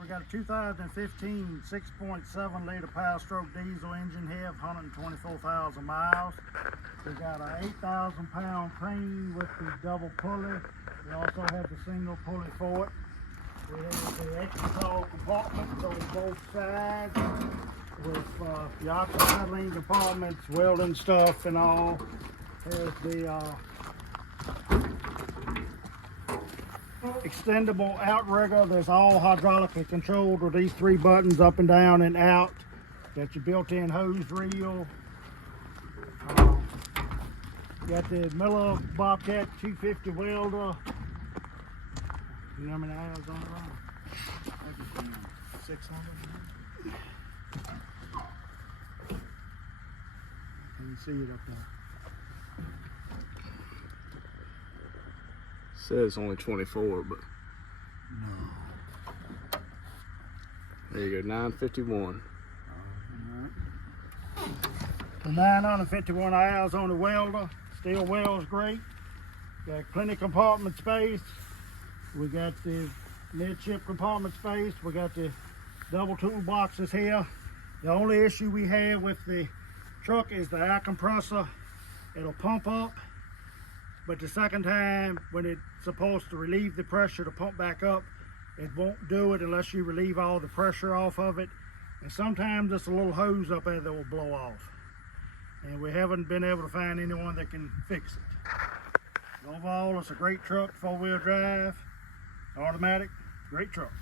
We got a 2015 6.7 liter power stroke diesel engine here, 124,000 miles. We got a 8,000 pound crane with the double pulley. We also have the single pulley for it. We have the extra tall compartments on both sides with the option settling compartments, welding stuff and all. There's the extendable outrigger. There's all hydraulically controlled with these 3 buttons up and down and out. Got your built-in hose reel. Got the Miller Bobcat 250 welder. You know how many hours on it? I think it's 600. Can you see it up there? Says only 24, but no. There you go, 951. The 951 hours on the welder. Still welds great. Got plenty of compartment space. We got the midship compartment space. We got the double toolboxes here. The only issue we have with the truck is the air compressor. It'll pump up, but the second time when it's supposed to relieve the pressure to pump back up, it won't do it unless you relieve all the pressure off of it. And sometimes there's a little hose up there that will blow off. And we haven't been able to find anyone that can fix it. Overall, it's a great truck, 4-wheel drive, automatic, great truck.